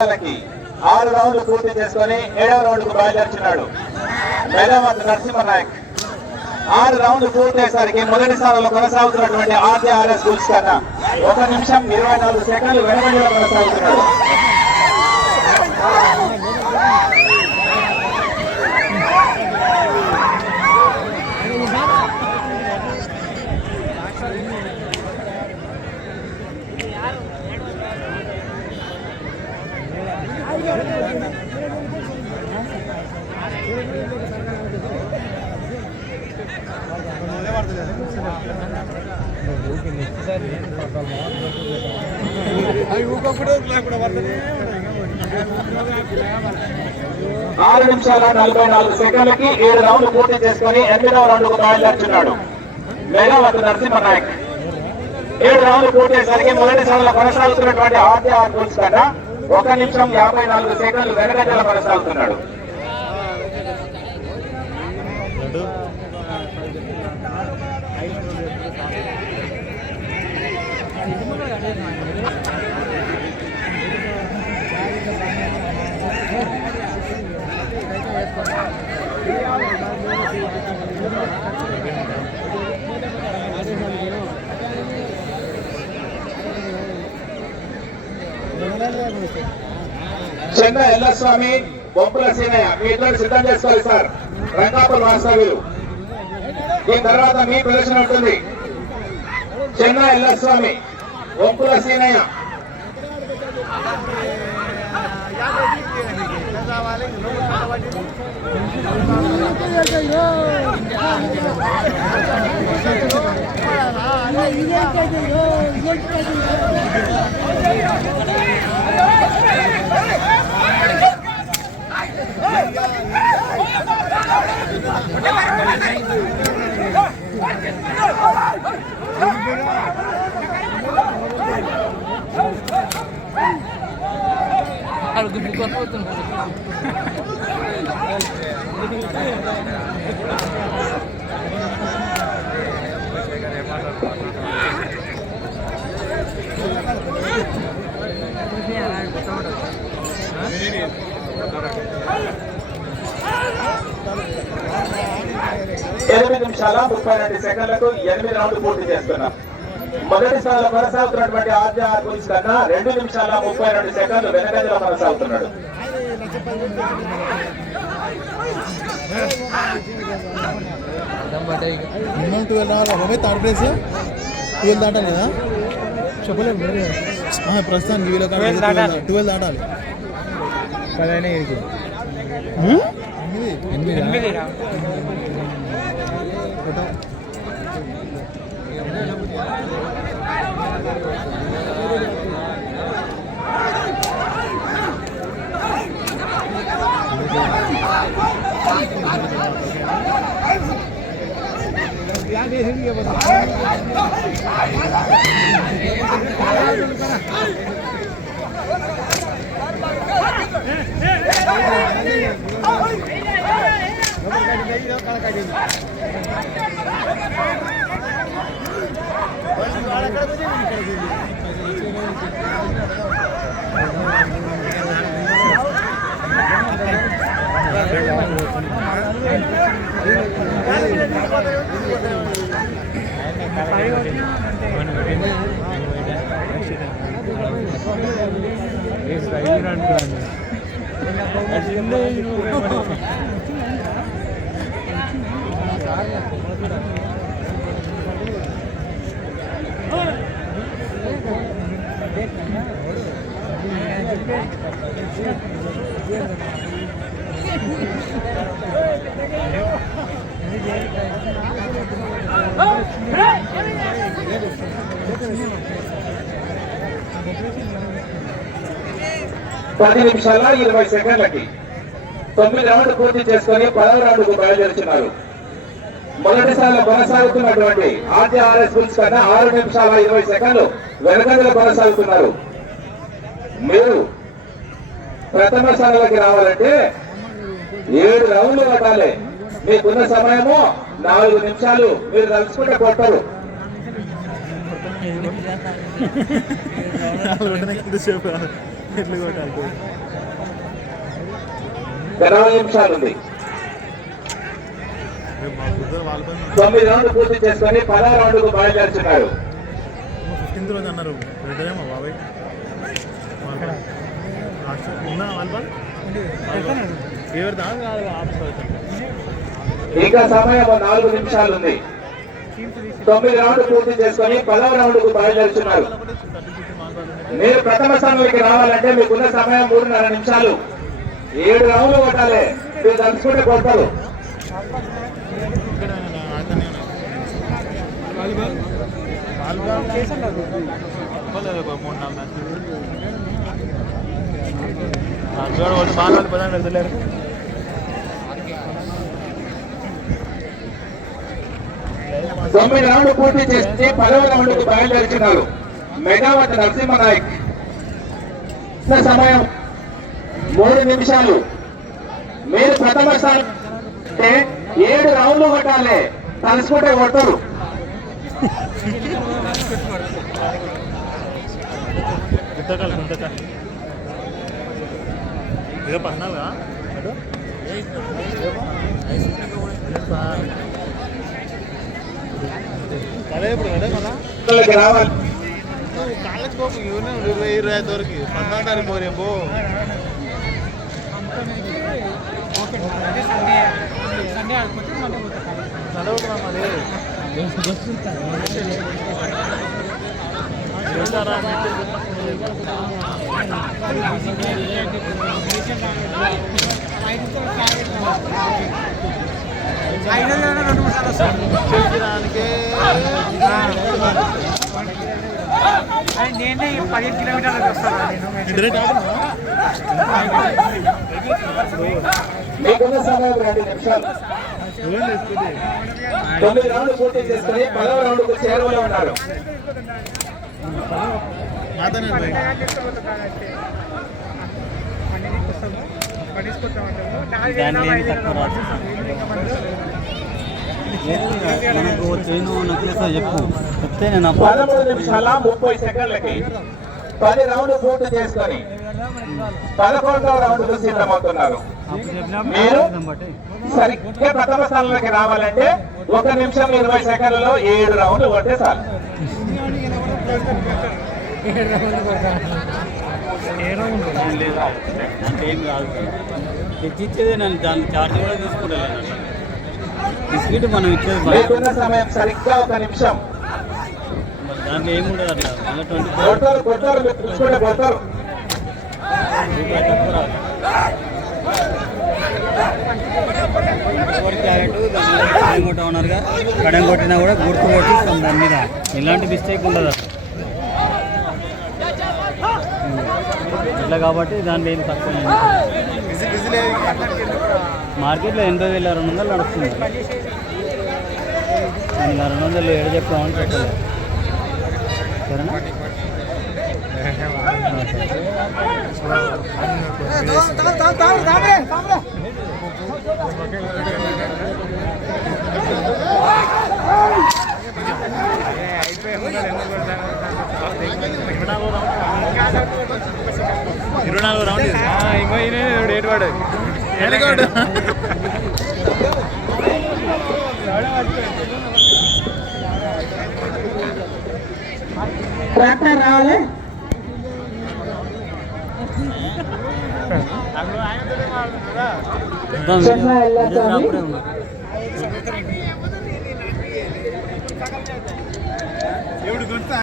6 రౌండ్లు పూర్తి చేసుకుని 7వ రౌండ్కు బయలుదేరుచున్నాడు మెగావత్ నరసింహనాయక్. 6 రౌండ్లు పూర్తయ్యేసరికి మొదటి స్థానంలో కొనసాగుతున్నటువంటి ఆర్జేఆర్ఎస్ స్కూల్స్ కన్నా 1 నిమిషం 24 సెకండ్లు వెనుకంజలో కొనసాగుతున్నాడు. ఆరు నిమిషాల 44 సెకండ్లకి 7 రౌండ్లు పూర్తి చేసుకుని 8వ రౌండ్కు బయలుదేరుచున్నాడు మెగావత్ నరసింహనాయక్. 7 రౌండ్లు పూర్తయ్యేసరికి మొదటి స్థానంలో కొనసాగుతున్నటువంటి ఆర్జేఆర్ స్కూల్స్ కన్నా 1 నిమిషం 54 సెకండ్లు వెనుకంజలో కొనసాగుతున్నాడు. చెన్న ఎల్లస్వామి, బొంపుల సీనయ్య, మీ ఇద్దరు సిద్ధం చేసుకోవాలి సార్. రంగాపురం వాస్తవ్యులు. దీని తర్వాత మీ ప్రదర్శన ఉంటుంది. చెన్న ఎల్లస్వామి, బొంపుల సీనయ్య. ఎనిమిది నిమిషాల 32 సెకండ్లకు 8 రౌండ్లు పూర్తి చేస్తున్నాం. మొదటి స్థానంలో కొనసాగుతున్నటువంటి ఆర్జేఆర్ స్కూల్స్ కన్నా 2 నిమిషాల 32 సెకండ్లు వెనకంజలో కొనసాగుతున్నాడు. ప్రస్తుతానికి 12 దాటాలి. 8 నిమిషాల 20 సెకండ్లకి 9 రౌండ్లు పూర్తి చేసుకుని 10వ రౌండ్కు బయలుదేరుతున్నారు. మొదటి స్థానంలో కొనసాగుతున్నటువంటి ఆర్జేఆర్ఎస్ స్కూల్స్ కన్నా 6 నిమిషాల 20 సెకండ్లు వెనుకంజలో కొనసాగుతున్నారు. మీరు ప్రథమ స్థానంలోకి రావాలంటే 7 రౌండ్లు కొట్టాలి. మీకున్న సమయము 4 నిమిషాలు. మీరు తలుచుకుంటే కొట్టరు. 20 నిమిషాలు ఉంది. 9 రౌండ్లు పూర్తి చేసుకొని 10వ రౌండ్కు బయలుదేరుతున్నారు. 15th రోజు అన్నారు రెడ్డేమో బాబాయ్ ఇంకా సమయం 4 నిమిషాలు ఉంది. 9 రౌండ్లు పూర్తి చేసుకొని 10వ రౌండ్కు బయలుదేరుతున్నారు. మీరు ప్రథమ స్థానంలోకి రావాలంటే మీకున్న సమయం 3.5 నిమిషాలు. 7 రౌండ్లు కొట్టాలి. మీరు తలుచుకుంటే కొడతారు. తొమ్మిది రౌండ్లు పూర్తి చేసి 10వ రౌండ్కు బయలుదేరుతున్నారు. మెగావతి నరసింహనాయక్ సమయం 3 నిమిషాలు. మీరు ప్రథమ స్థానం అంటే 7 రౌండ్లు కొట్టాలి. తలుసుకుంటే కొడతారు. రావాలి. దొరికి 14 తారీఖు రేపు నేనే 15 కిలోమీటర్లు వస్తాను. మీకున్న సమయం 2 నిమిషాలు. 9 రౌండ్లు పూర్తి చేసుకుని 10వ రౌండ్కు చేరువలో ఉన్నారు. మనకు చైను నెక్లెస్ చెప్పు చెప్తే నేను 13 నిమిషాల 30 సెకండ్లకి 10 రౌండ్లు పూర్తి చేసుకొని 11వ రౌండ్కు సిద్ధమవుతున్నారు. మీరు సరిగ్గా ప్రథమ స్థానంలోకి రావాలంటే 1 నిమిషం 20 సెకండ్లలో 7 రౌండ్లు కొట్టే చాలు. ఏం కాదు తెచ్చిచ్చేదే నేను దాని ఛార్జ్ కూడా తీసుకుంటాను. బిస్కెట్ మనం ఇచ్చేది మీకున్న సమయం సరిగ్గా 1 నిమిషం. దాంట్లో ఏముండదు అట్లా మళ్ళీ 20 కొడతారు కొడతారు. మీరు చూసుకుంటే కొడతారు. రూపాయలు తక్కువ రాదు. క్యారెట్ కడం కొట్ట ఉన్నారుగా కడం కొట్టినా కూడా గుర్తు కొట్టిస్తాం దాని మీద. ఎలాంటి మిస్టేక్ ఉండదు ఇట్లా కాబట్టి దాంట్లో ఏం తక్కువ మార్కెట్లో 80,200 నడుస్తుంది. నేను 200 ఏడు చెప్తామని పెట్టలేదు. సరేనా? ట్రాక్టర్ రావాలి. అప్పుడే ఉన్నా